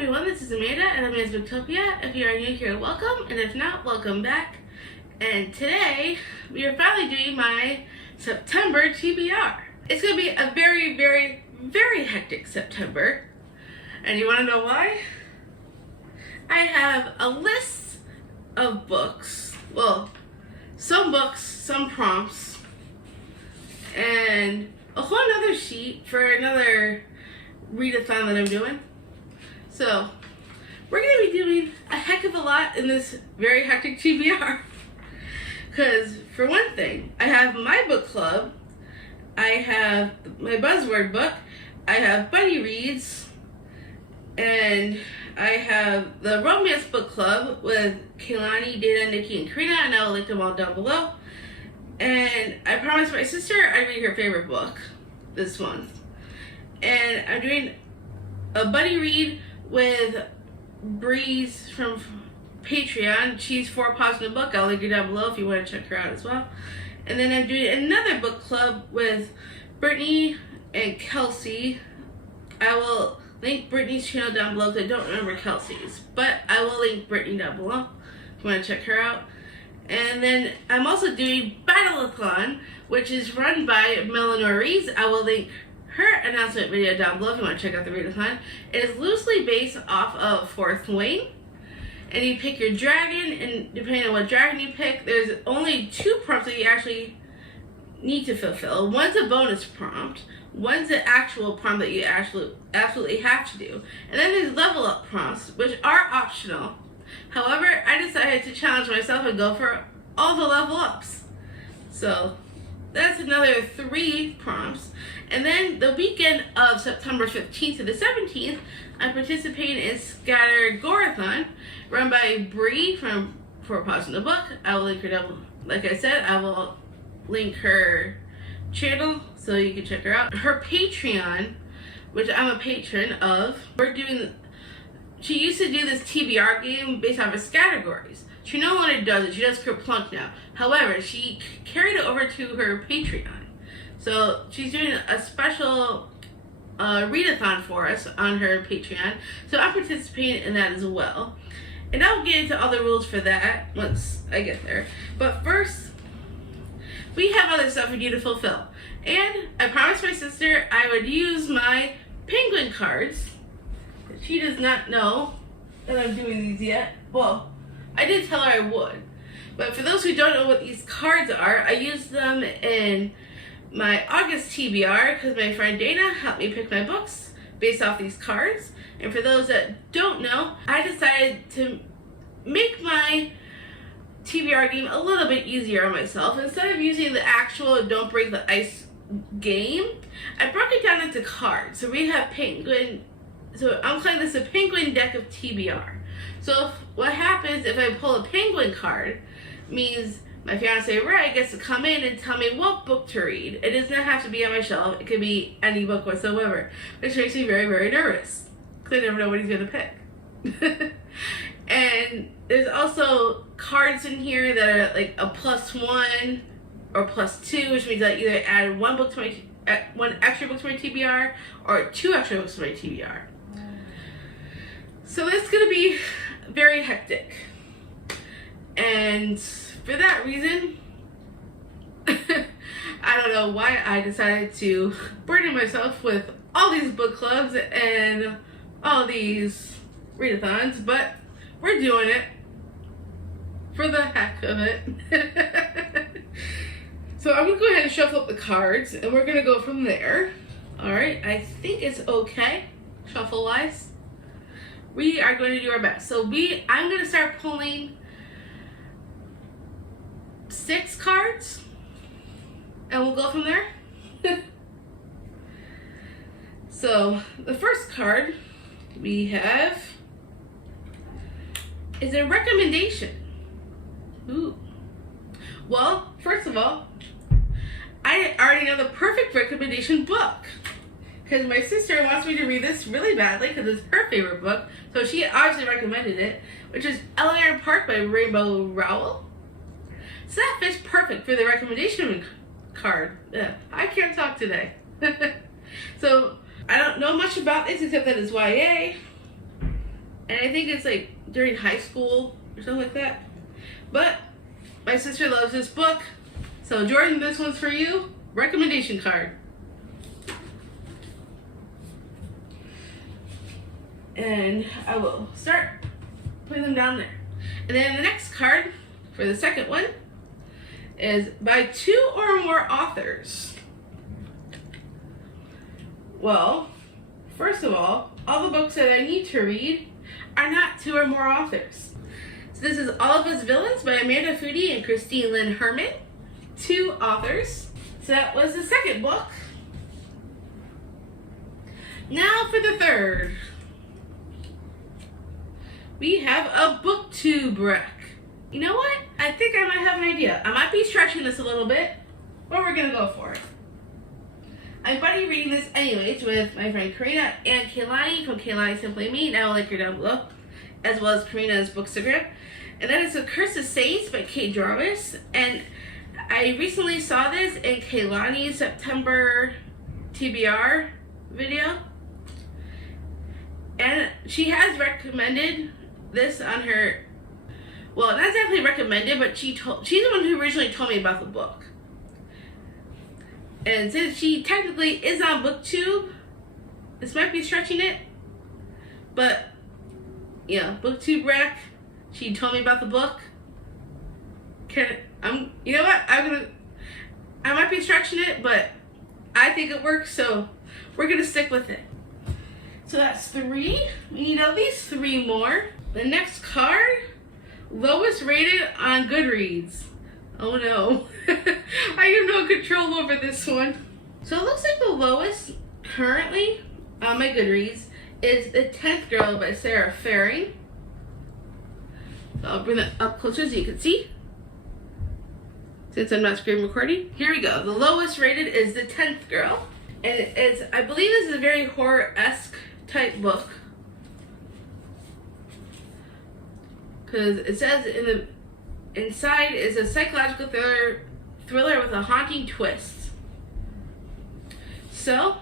everyone, this is Amanda and I'm in Booktopia. If you are new here, welcome, and if not, welcome back. And today, we are finally doing my September TBR. It's going to be a very, very, very hectic September. And you want to know why? I have a list of books, well, some books, some prompts, and a whole other sheet for another readathon that I'm doing. So, we're going to be doing a heck of a lot in this very hectic TBR. Because, for one thing, I have my book club, I have my buzzword book, I have buddy reads, and I have the romance book club with Kaylani, Dana, Nikki, and Karina, and I will link them all down below. And I promised my sister I'd read her favorite book this month. And I'm doing a buddy read with Breeze from Patreon. She's 4 paws in the book. I'll link her down below if you want to check her out as well. And then I'm doing another book club with Brittany and Kelsey. I will link Brittany's channel down below because I don't remember Kelsey's. But I will link Brittany down below if you want to check her out. And then I'm also doing Battleathon, which is run by Eleanor Reese. I will link her announcement video down below if you want to check out the readathon. It is loosely based off of 4th Wing. And you pick your dragon, and depending on what dragon you pick, there's only 2 prompts that you actually need to fulfill. One's a bonus prompt, one's the actual prompt that you actually absolutely have to do. And then there's level up prompts, which are optional. However, I decided to challenge myself and go for all the level ups. So that's another 3 prompts. And then the weekend of September 15th to the 17th, I'm participating in Scattergorathon, run by Bree from 4 Paws in the Book. I will link her down, like I said, I will link her channel so you can check her out. Her Patreon, which I'm a patron of, she used to do this TBR game based off of categories. She no longer does it, she does Kerplunk now. However, she carried it over to her Patreon. So she's doing a special readathon for us on her Patreon. So I'm participating in that as well. And I'll get into all the rules for that once I get there. But first, we have other stuff we need to fulfill. And I promised my sister I would use my penguin cards. She does not know that I'm doing these yet. Well, I did tell her I would. But for those who don't know what these cards are, I used them in my August TBR because my friend Dana helped me pick my books based off these cards. And for those that don't know, I decided to make my TBR game a little bit easier on myself. Instead of using the actual Don't Break the Ice game, I broke it down into cards. So we have penguin. So I'm calling this a penguin deck of TBR. So what happens if I pull a penguin card means my fiance Ray gets to come in and tell me what book to read. It does not have to be on my shelf. It could be any book whatsoever, which makes me very, very nervous because I never know what he's going to pick. And there's also cards in here that are like a +1 or +2, which means I either add one extra book to my TBR or 2 extra books to my TBR. So it's going to be very hectic. And for that reason, I don't know why I decided to burden myself with all these book clubs and all these readathons, but we're doing it for the heck of it. So I'm going to go ahead and shuffle up the cards, and we're going to go from there. Alright, I think it's okay, shuffle-wise. We are going to do our best. So I'm going to start pulling 6 cards, and we'll go from there. So the first card we have is a recommendation. Ooh. Well, first of all, I already know the perfect recommendation book because my sister wants me to read this really badly because it's her favorite book. So she obviously recommended it, which is Eleanor Park by Rainbow Rowell. So that fits perfect for the recommendation card. I can't talk today. So I don't know much about this except that it's YA. And I think it's like during high school or something like that. But my sister loves this book. So Jordan, this one's for you. Recommendation card. And I will start putting them down there. And then the next card for the second one is by 2 or more authors. Well, first of all the books that I need to read are not 2 or more authors. So this is All of Us Villains by Amanda Foody and Christine Lynn Herman. 2 authors. So that was the second book. Now for the third. We have a booktube rec. You know what? I think I might have an idea. I might be stretching this a little bit, but we're gonna go for it. I'm buddy reading this anyways with my friend Karina and Kaylani from Kaylani Simply Me, and I will link her down below, as well as Karina's bookstagram. And then it's A Curse of Saints by Kate Jarvis. And I recently saw this in Kaylani's September TBR video. And she has recommended this on her, well, not exactly recommended, but she's the one who originally told me about the book. And since she technically is on BookTube, this might be stretching it, but yeah, BookTube rec. She told me about the book. You know what? I might be stretching it, but I think it works, so we're gonna stick with it. So that's 3. We need at least 3 more. The next card, lowest rated on Goodreads. Oh no. I have no control over this one. So it looks like the lowest currently on my Goodreads is The 10th Girl by Sarah Faring. So I'll bring it up closer so you can see, since I'm not screen recording. Here we go. The lowest rated is The 10th Girl. And it's, I believe this is a very horror-esque type book. Because it says inside is a psychological thriller with a haunting twist. So,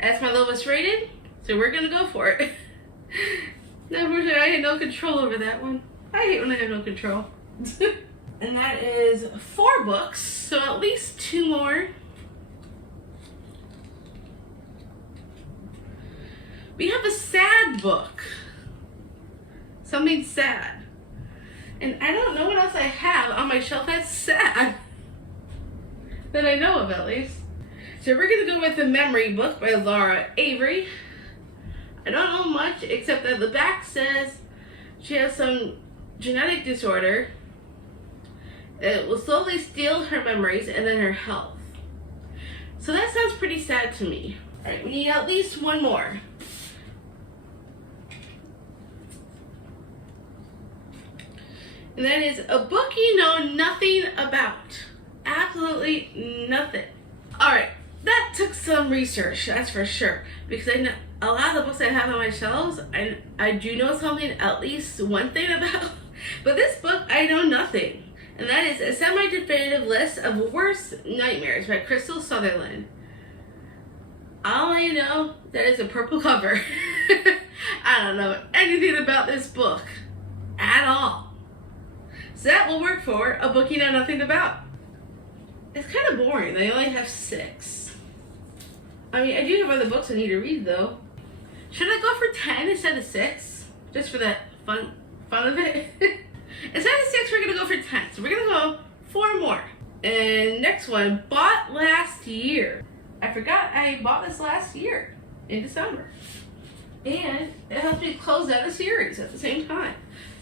that's my lowest rated. So we're going to go for it. Unfortunately, I had no control over that one. I hate when I have no control. And that is 4 books, so at least 2 more. We have a sad book. Something sad. And I don't know what else I have on my shelf that's sad. That I know of, at least. So we're going to go with The Memory Book by Laura Avery. I don't know much, except that the back says she has some genetic disorder. It will slowly steal her memories and then her health. So that sounds pretty sad to me. Alright, we need at least 1 more. And that is a book you know nothing about. Absolutely nothing. Alright, that took some research, that's for sure. Because I know a lot of the books I have on my shelves, I do know something, at least one thing about. But this book, I know nothing. And that is A Semi-Definitive List of Worst Nightmares by Crystal Sutherland. All I know, that is a purple cover. I don't know anything about this book at all. So that will work for a book you know nothing about. It's kind of boring. They only have 6. I mean, I do have other books I need to read, though. Should I go for 10 instead of 6? Just for that fun of it? Instead of 6, we're going to go for 10. So we're going to go 4 more. And next one, bought last year. I forgot I bought this last year in December. And it helped me close out a series at the same time.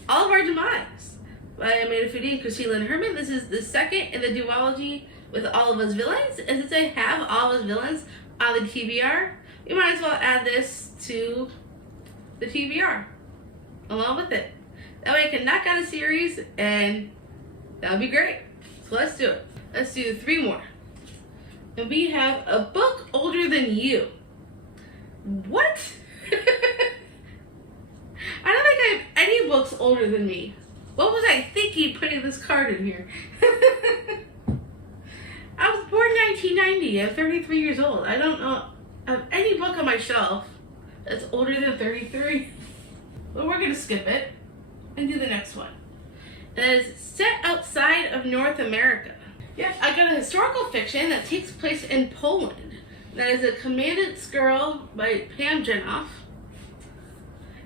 All of Our Demise by Amanda Foody and Christine Lynn Herman. This is the second in the duology with All of Us Villains. And since I have All of Us Villains on the TBR, we might as well add this to the TBR along with it. That way I can knock out a series and that would be great. So let's do it. Let's do 3 more. And we have A Book Older Than You. What? I don't think I have any books older than me. What was I thinking putting this card in here? I was born in 1990. I'm 33 years old. I don't know of any book on my shelf that's older than 33. but we're going to skip it and do the next one. It is set outside of North America. Yes, I got a historical fiction that takes place in Poland. That is A Commandant's Girl by Pam Jenoff.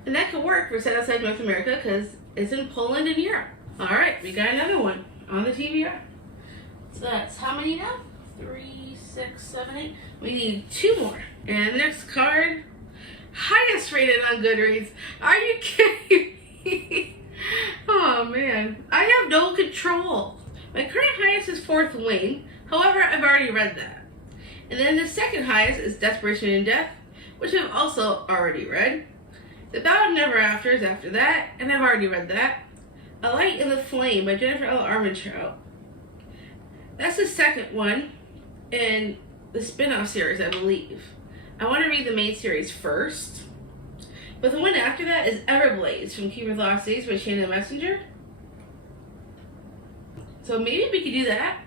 And that could work for set outside North America because it's in Poland and Europe. Alright, we got another one on the TBR. So that's how many now? 3, 6, 7, 8. We need 2 more. And the next card, highest rated on Goodreads. Are you kidding me? Oh man, I have no control. My current highest is Fourth Wing. However, I've already read that. And then the second highest is Desperation in Death, which I've also already read. The Battle of Never After is after that, and I've already read that. A Light in the Flame by Jennifer L. Armentrout. That's the second one in the spin-off series, I believe. I want to read the main series first. But the one after that is Everblaze from Keeper of the Lost Days by Shannon Messenger. So maybe we could do that.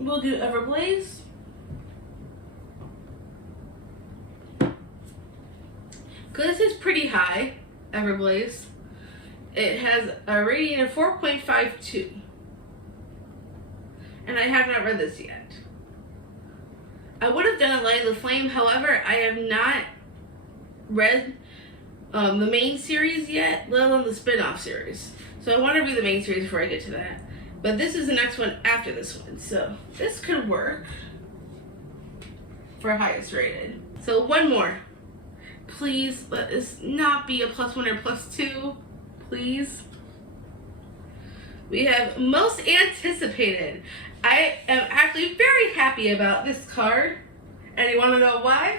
We'll do Everblaze. Because this is pretty high, Everblaze. It has a rating of 4.52. And I have not read this yet. I would have done A Light in the Flame, however, I have not read the main series yet, let alone the spin-off series. So I want to read the main series before I get to that. But this is the next one after this one, so this could work for highest rated. So one more. Please let this not be a +1 or +2, please. We have Most Anticipated. I am actually very happy about this card. And you want to know why?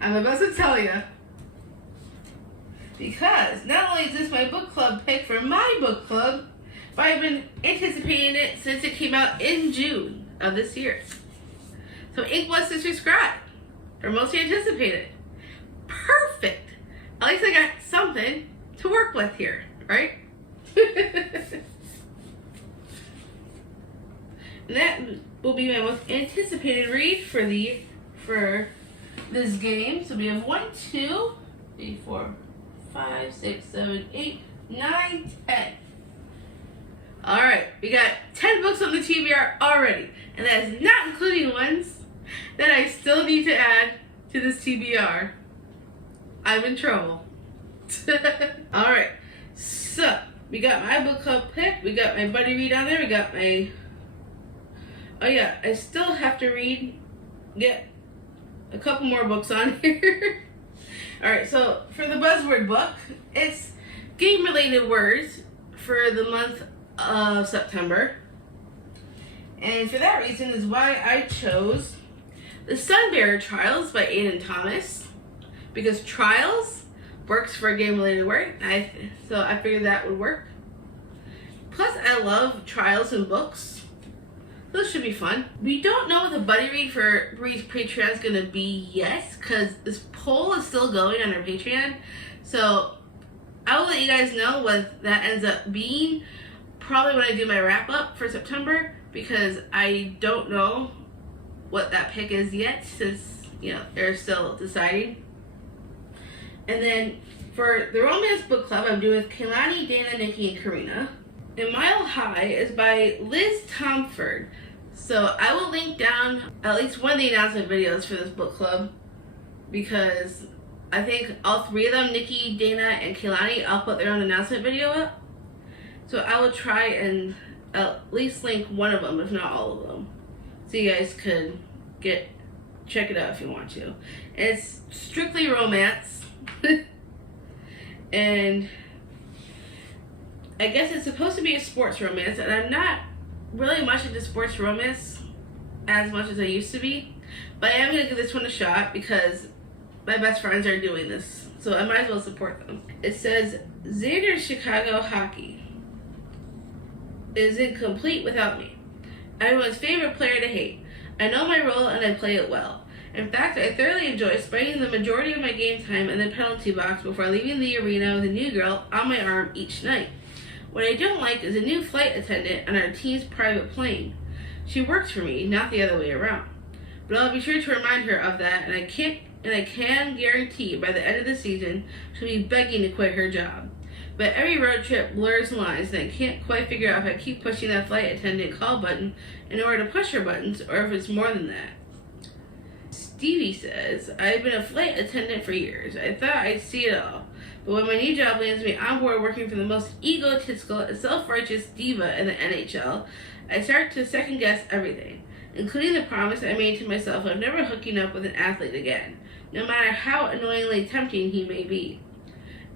I'm about to tell you. Because not only is this my book club pick for my book club, but I've been anticipating it since it came out in June of this year. So Ink Bless Subscribe for Most Anticipated. Perfect. At least I got something to work with here, right? And that will be my most anticipated read for this game. So we have 1, 2, 3, 4, 5, 6, 7, 8, 9, 10. Alright, we got 10 books on the TBR already. And that is not including ones that I still need to add to this TBR. I'm in trouble. Alright, so we got my book club pick, we got my buddy read on there, we got my... Oh yeah, I still have to get a couple more books on here. Alright, so for the buzzword book, it's game-related words for the month of September. And for that reason is why I chose The Sunbearer Trials by Aidan Thomas. Because trials works for a game-related word, so I figured that would work. Plus, I love trials in books. This should be fun. We don't know what the buddy read for Bree's Patreon is going to be yet, because this poll is still going on our Patreon. So I will let you guys know what that ends up being, probably when I do my wrap-up for September, because I don't know what that pick is yet, since, you know, they're still deciding. And then for the Romance Book Club, I'm doing with Kehlani, Dana, Nikki, and Karina. And Mile High is by Liz Tomford. So I will link down at least one of the announcement videos for this book club, because I think all 3 of them, Nikki, Dana, and Kehlani, I'll put their own announcement video up. So I will try and at least link one of them, if not all of them, so you guys could check it out if you want to. It's strictly romance. And I guess it's supposed to be a sports romance, and I'm not really much into sports romance as much as I used to be, but I am going to give this one a shot because my best friends are doing this, so I might as well support them. It says, Xander's Chicago hockey is incomplete without me. I'm everyone's favorite player to hate. I know my role and I play it well. In fact, I thoroughly enjoy spending the majority of my game time in the penalty box before leaving the arena with a new girl on my arm each night. What I don't like is a new flight attendant on our team's private plane. She works for me, not the other way around. But I'll be sure to remind her of that, and I can't and I can guarantee by the end of the season she'll be begging to quit her job. But every road trip blurs lines, and I can't quite figure out if I keep pushing that flight attendant call button in order to push her buttons, or if it's more than that. Stevie says, I've been a flight attendant for years. I thought I'd see it all. But when my new job lands me on board working for the most egotistical and self-righteous diva in the NHL, I start to second-guess everything, including the promise I made to myself of never hooking up with an athlete again, no matter how annoyingly tempting he may be.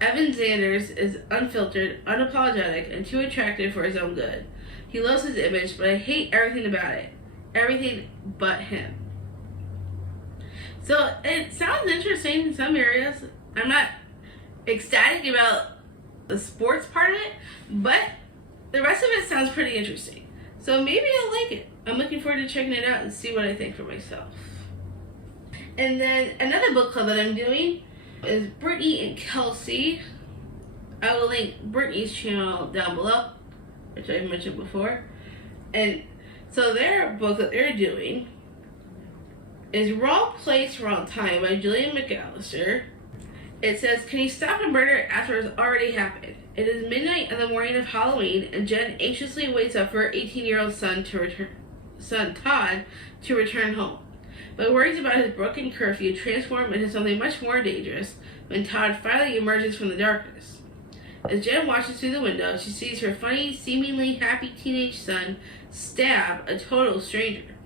Evan Zanders is unfiltered, unapologetic, and too attractive for his own good. He loves his image, but I hate everything about it. Everything but him. So it sounds interesting in some areas. I'm not ecstatic about the sports part of it, but the rest of it sounds pretty interesting. So maybe I'll like it. I'm looking forward to checking it out and see what I think for myself. And then another book club that I'm doing is Brittany and Kelsey. I will link Brittany's channel down below, which I've mentioned before. And so their book that they're doing is Wrong Place, Wrong Time by Julian McAllister. It says, can you stop a murder after it's already happened? It is midnight on the morning of Halloween, and Jen anxiously waits up for her 18-year-old son Todd to return home. But worries about his broken curfew transform into something much more dangerous when Todd finally emerges from the darkness. As Jen watches through the window, she sees her funny, seemingly happy teenage son stab a total stranger.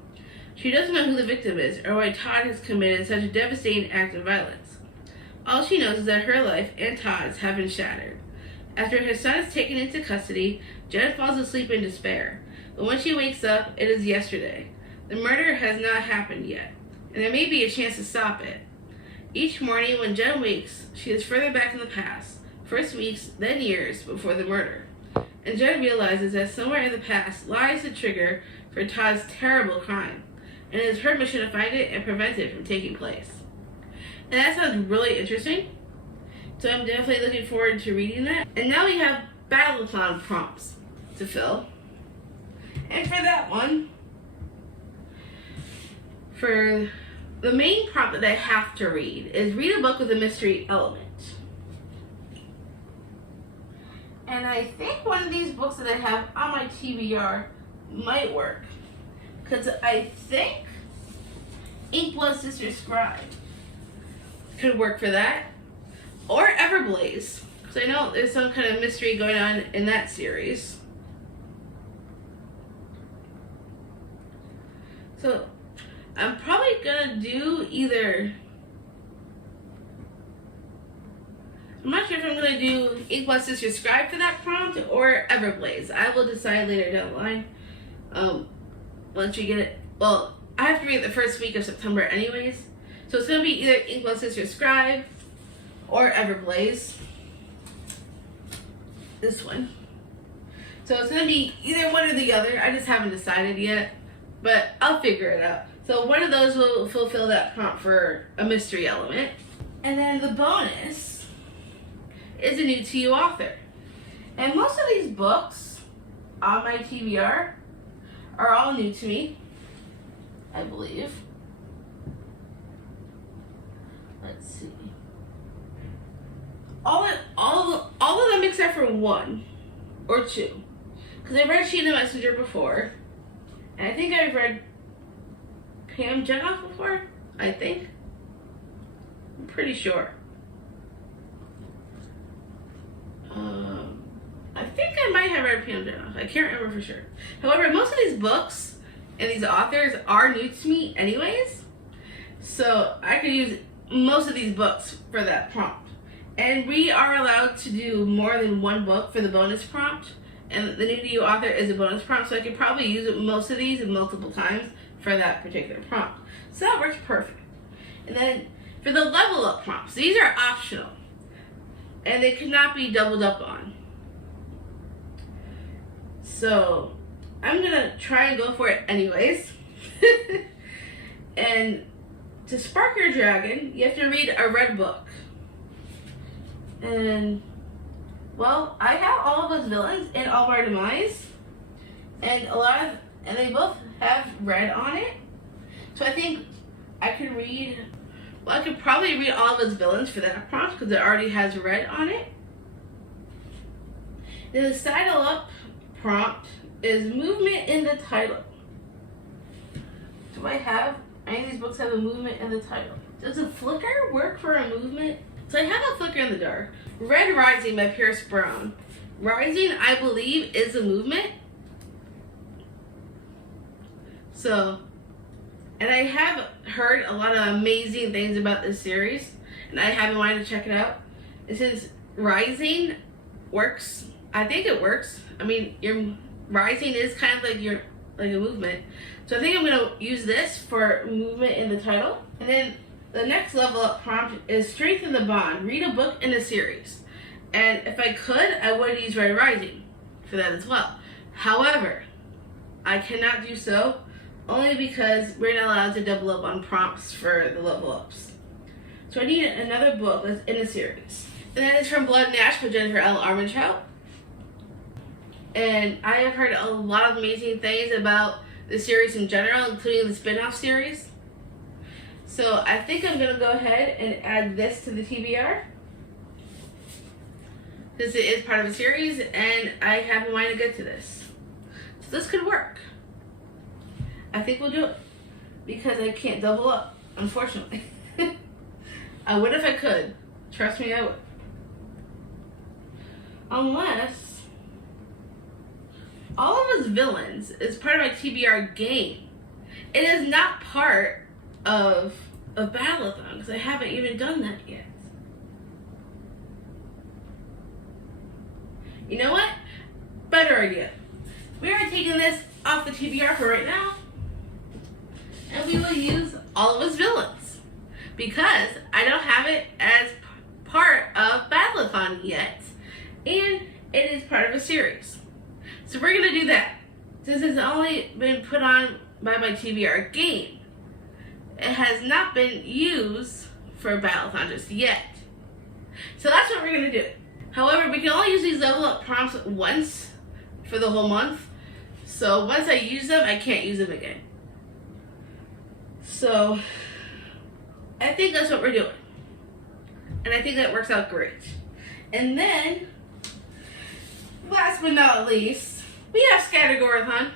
She doesn't know who the victim is or why Todd has committed such a devastating act of violence. All she knows is that her life and Todd's have been shattered. After her son is taken into custody, Jen falls asleep in despair. But when she wakes up, it is yesterday. The murder has not happened yet, and there may be a chance to stop it. Each morning when Jen wakes, she is further back in the past, first weeks, then years before the murder. And Jen realizes that somewhere in the past lies the trigger for Todd's terrible crime, and it is her mission to find it and prevent it from taking place. And that sounds really interesting, so I'm definitely looking forward to reading that. And now we have Battleathon prompts to fill. And for that one, for the main prompt that I have to read is read a book with a mystery element. And I think one of these books that I have on my TBR might work, because I think Inkblood Sister Scribe could work for that, or Everblaze, because I know there's some kind of mystery going on in that series. So I'm probably gonna do either, I'm not sure if I'm gonna do Inkblood Sister Scribe for that prompt or Everblaze. I will decide later down the line. Once you get it, well, I have to read it the first week of September anyways. So it's going to be either Inkblood Sister Scribe or Everblaze. This one. So it's going to be either one or the other. I just haven't decided yet, but I'll figure it out. So one of those will fulfill that prompt for a mystery element. And then the bonus is a new to you author. And most of these books on my TBR are all new to me, I believe. Let's see. All of them except for one or two. Because I've read Sheena Messenger before. And I think I've read Pam Jenoff before. I think. I'm pretty sure. I think I might have read Pam Jenoff. I can't remember for sure. However, most of these books and these authors are new to me anyways. So I could use most of these books for that prompt. And we are allowed to do more than one book for the bonus prompt. And the new to you author is a bonus prompt, so I could probably use most of these multiple times for that particular prompt. So that works perfect. And then for the level up prompts, these are optional. And they cannot be doubled up on. So I'm gonna try and go for it anyways. And to spark your dragon, you have to read a red book. And well, I have all of those villains in All Our Demise, and they both have red on it. So I think I could read Well, I could probably read all of his villains for that prompt because it already has red on it. The title up prompt is movement in the title. Do I have any of these books have a movement in the title? Does a flicker work for a movement? So I have a flicker in the dark. Red Rising by Pierce Brown. Rising, I believe, is a movement. So, and I have heard a lot of amazing things about this series, and I have been wanting to check it out. It says Rising works. I think it works. I mean, your Rising is kind of like a movement. So I think I'm gonna use this for movement in the title. And then the next level up prompt is Strengthen the Bond. Read a book in a series. And if I could, I would use Red Rising for that as well. However, I cannot do so only because we're not allowed to double up on prompts for the level ups. So I need another book that's in a series. And that is from Blood and Ash by Jennifer L. Armentrout. And I have heard a lot of amazing things about the series in general, including the spin-off series. So I think I'm going to go ahead and add this to the TBR. Since it is part of a series, and I have in mind to get to this. So this could work. I think we'll do it. Because I can't double up, unfortunately. I would if I could. Trust me, I would. Unless all of his villains is part of my TBR game. It is not part of Battleathon, because I haven't even done that yet. You know what? Better idea. We are taking this off the TBR for right now, and we will use all of his villains because I don't have it as part of Battleathon yet, and it is part of a series. So we're gonna do that. Since it's only been put on by my TBR game, it has not been used for Battleathon just yet. So that's what we're gonna do. However, we can only use these level up prompts once for the whole month. So once I use them, I can't use them again. So I think that's what we're doing. And I think that works out great. And then, last but not least, we have Scattergorathon,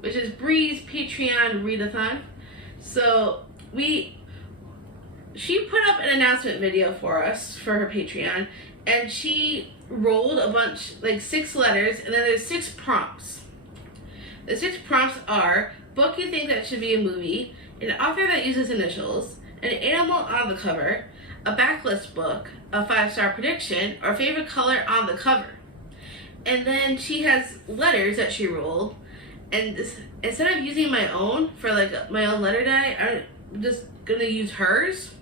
which is Bree's Patreon readathon. So she put up an announcement video for us for her Patreon, and she rolled a bunch, like 6 letters, and then there's 6 prompts. The 6 prompts are: book you think that should be a movie, an author that uses initials, an animal on the cover, a backlist book, a 5-star prediction, or favorite color on the cover. And then she has letters that she rolled, and instead of using my own for like my own letter die, I'm just gonna use hers,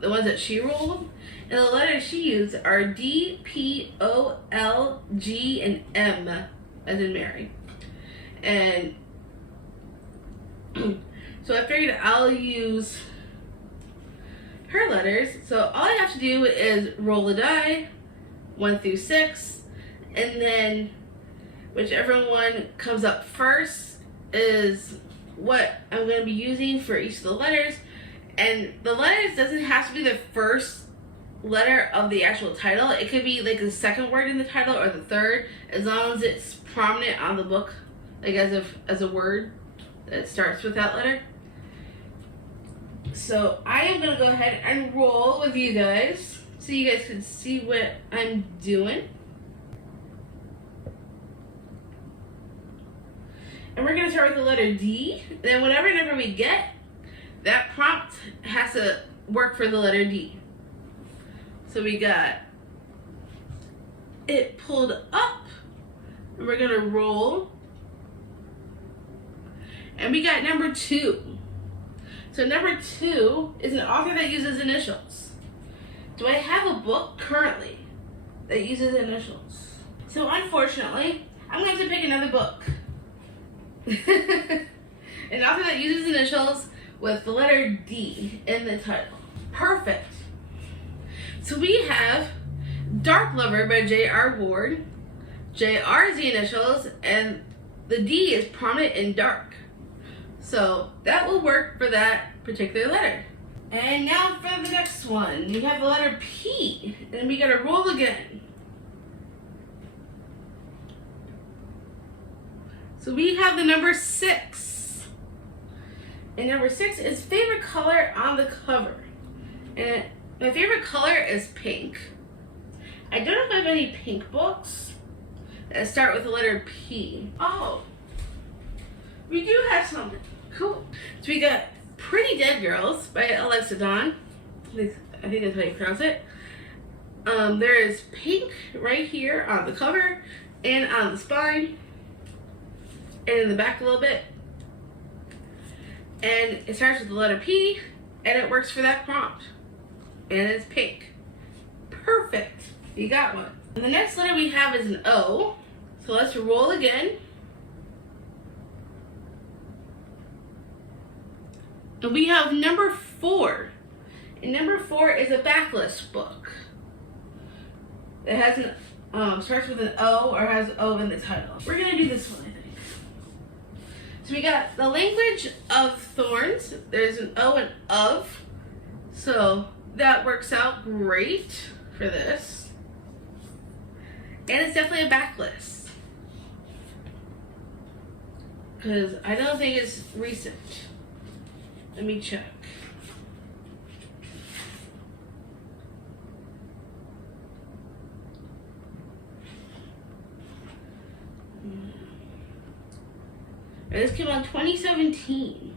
the ones that she rolled. And the letters she used are D, P, O, L, G, and M, as in Mary. And so I figured I'll use her letters. So all I have to do is roll a die, 1 through 6, and then whichever one comes up first is what I'm going to be using for each of the letters. And the letters doesn't have to be the first letter of the actual title. It could be like the second word in the title or the third, as long as it's prominent on the book, like as a word that starts with that letter. So I am going to go ahead and roll with you guys so you guys can see what I'm doing. And we're going to start with the letter D. And then whatever number we get, that prompt has to work for the letter D. So we got it pulled up, and we're going to roll. And we got number 2. So number 2 is an author that uses initials. Do I have a book currently that uses initials? So unfortunately, I'm going to have to pick another book. An author that uses initials with the letter D in the title. Perfect. So we have Dark Lover by J.R. Ward. J.R. is the initials, and the D is prominent in dark. So that will work for that particular letter. And now for the next one. We have the letter P, and we gotta roll again. So we have the number 6. And number 6 is favorite color on the cover. And my favorite color is pink. I don't know if I have any pink books that start with the letter P. Oh, we do have something. Cool. So we got Pretty Dead Girls by Alexa Dawn. I think that's how you pronounce it. There is pink right here on the cover and on the spine and in the back a little bit. And it starts with the letter P and it works for that prompt. And it's pink. Perfect. You got one. And the next letter we have is an O. So let's roll again. And we have number 4. And number 4 is a backlist book. It has an starts with an O or has O in the title. We're gonna do this one, I think. So we got the language of thorns. There's an O and of. So that works out great for this. And it's definitely a backlist. Because I don't think it's recent. Let me check. This came out in 2017.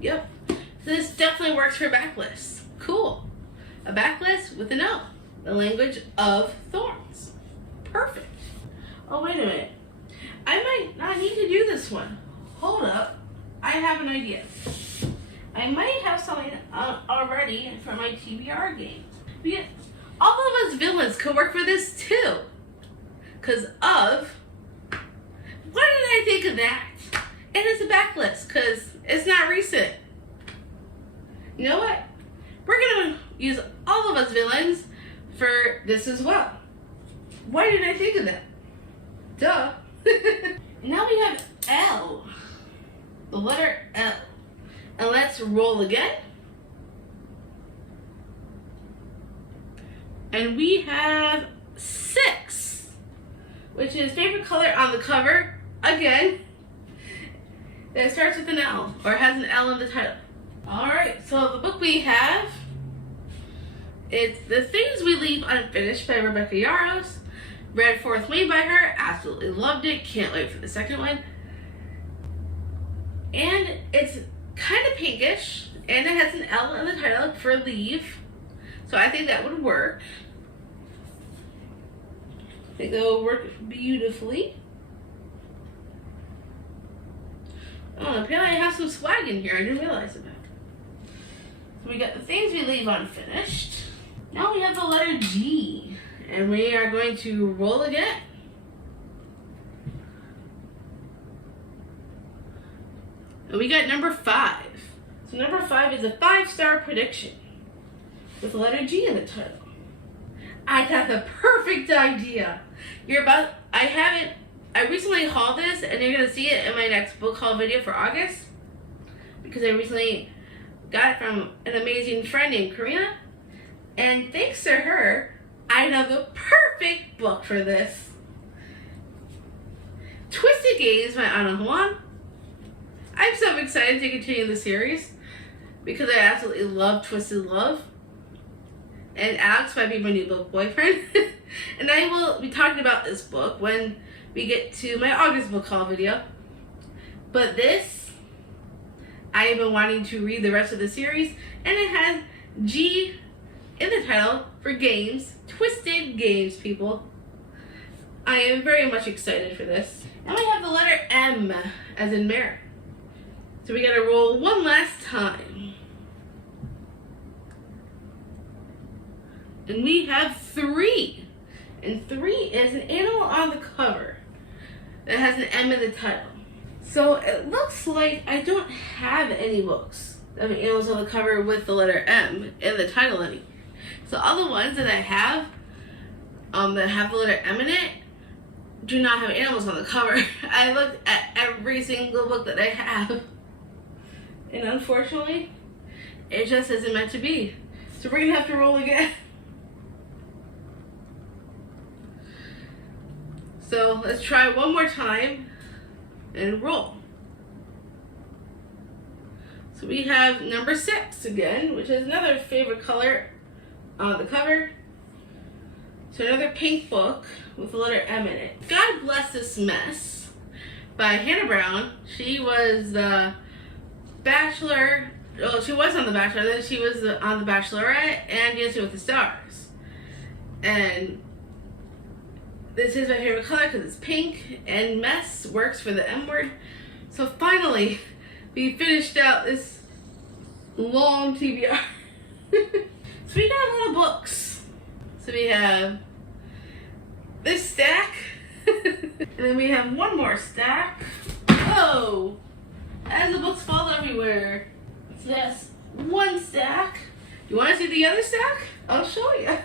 Yep. So this definitely works for backlists. Cool. A backlist with an O. The language of thorns. Perfect. Oh, wait a minute. I might not need to do this one. Hold up. I have an idea. I might have something already for my TBR game. All of us villains could work for this too. Because of... Why did I think of that? And it's a backlist because it's not recent. You know what? We're going to use all of us villains for this as well. Why did I think of that? Duh. Now we have L. The letter L. And let's roll again. And we have 6, which is favorite color on the cover. Again, that starts with an L, or has an L in the title. Alright, so the book we have, it's The Things We Leave Unfinished by Rebecca Yarros. Read 4th May by her, absolutely loved it, can't wait for the second one. And it's kind of pinkish, and it has an L in the title for leave, so I think that would work. I think that will work beautifully. Oh, apparently I have some swag in here. I didn't realize it. So we got The Things We Leave Unfinished. Now we have the letter G. And we are going to roll again. And we got number 5. So number 5 is a 5-star prediction with the letter G in the title. I got the perfect idea. I recently hauled this, and you're going to see it in my next book haul video for August, because I recently got it from an amazing friend named Karina, and thanks to her, I have the perfect book for this. Twisted Games by Ana Juan. I'm so excited to continue the series because I absolutely love Twisted Love. And Alex might be my new book boyfriend. And I will be talking about this book when we get to my August book haul video. But this, I have been wanting to read the rest of the series, and it has G in the title for games. Twisted Games, people. I am very much excited for this. And we have the letter M, as in Mary. So we gotta roll one last time. And we have 3. And 3 is an animal on the cover that has an M in the title. So it looks like I don't have any books of animals on the cover with the letter M in the title anymore. So all the ones that I have that have the letter M in it do not have animals on the cover. I looked at every single book that I have, and unfortunately, it just isn't meant to be. So we're gonna have to roll again. So let's try one more time and roll. So we have number 6 again, which is another favorite color on the cover. So another pink book with the letter M in it. God Bless This Mess by Hannah Brown. She was the Bachelor. Oh, she was on The Bachelor. Then she was on The Bachelorette and Dancing with the Stars. And this is my favorite color because it's pink, and mess works for the M word. So finally, we finished out this long TBR. So we got a lot of books. So we have this stack, and then we have one more stack. Oh, as the books fall everywhere. So that's one stack. You want to see the other stack? I'll show you.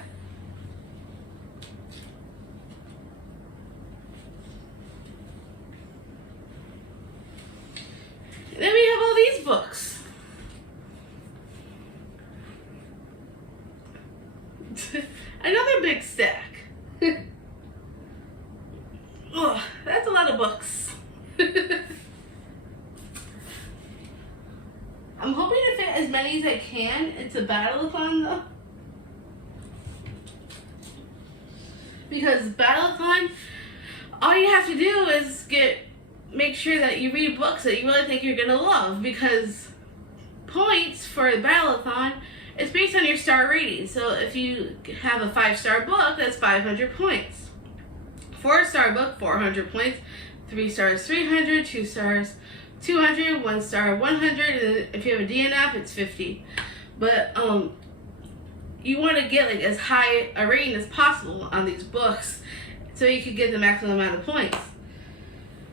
And then we have all these books. Another big stack. Oh, that's a lot of books. I'm hoping to fit as many as I can into Battleathon though. Because Battleathon, all you have to do is make sure that you read books that you really think you're going to love, because points for the Battleathon is based on your star rating. So if you have a 5-star book, that's 500 points. 4-star book, 400 points. 3 stars, 300. 2 stars, 200. 1 star, 100. And if you have a DNF, it's 50. But you want to get like as high a rating as possible on these books so you can get the maximum amount of points.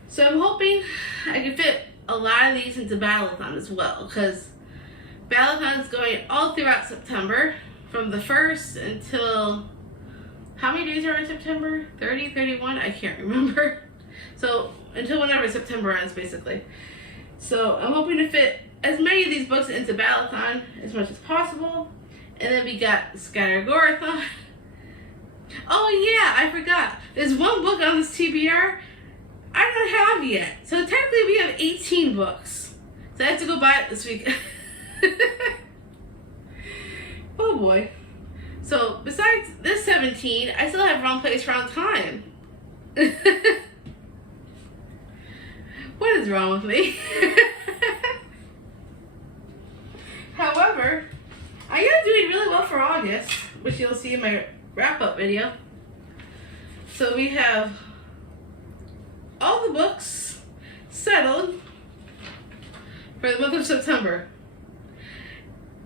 So I'm hoping I can fit a lot of these into Battleathon as well, because Battleathon is going all throughout September, from the 1st until, how many days are in September? 30, 31? I can't remember. So until whenever September ends, basically. So I'm hoping to fit as many of these books into Battleathon as much as possible. And then we got Scattergorathon. Oh yeah, I forgot. There's one book on this TBR I don't have yet. So technically we have 18 books. So I have to go buy it this week. Oh boy. So besides this 17, I still have Wrong Place, Wrong Time. What is wrong with me? However, I am doing really well for August, which you'll see in my wrap-up video. So we have all the books settled for the month of September.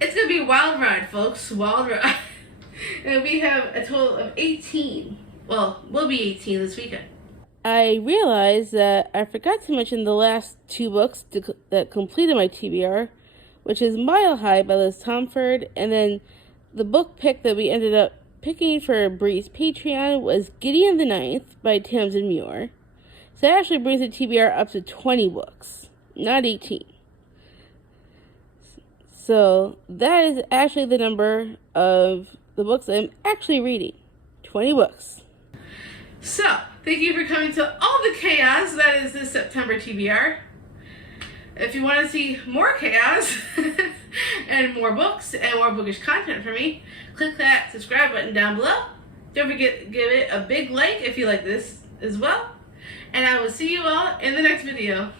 It's going to be a wild ride, folks. Wild ride. And we have a total of 18. Well, we'll be 18 this weekend. I realized that I forgot to mention the last 2 books that completed my TBR, which is Mile High by Liz Tomford, and then the book pick that we ended up picking for Bree's Patreon was Gideon the Ninth by Tamsin Muir. So that actually brings the TBR up to 20 books, not 18. So that is actually the number of the books I'm actually reading. 20 books. So, thank you for coming to all the chaos that is this September TBR. If you want to see more chaos and more books and more bookish content from me, click that subscribe button down below. Don't forget to give it a big like if you like this as well. And I will see you all in the next video.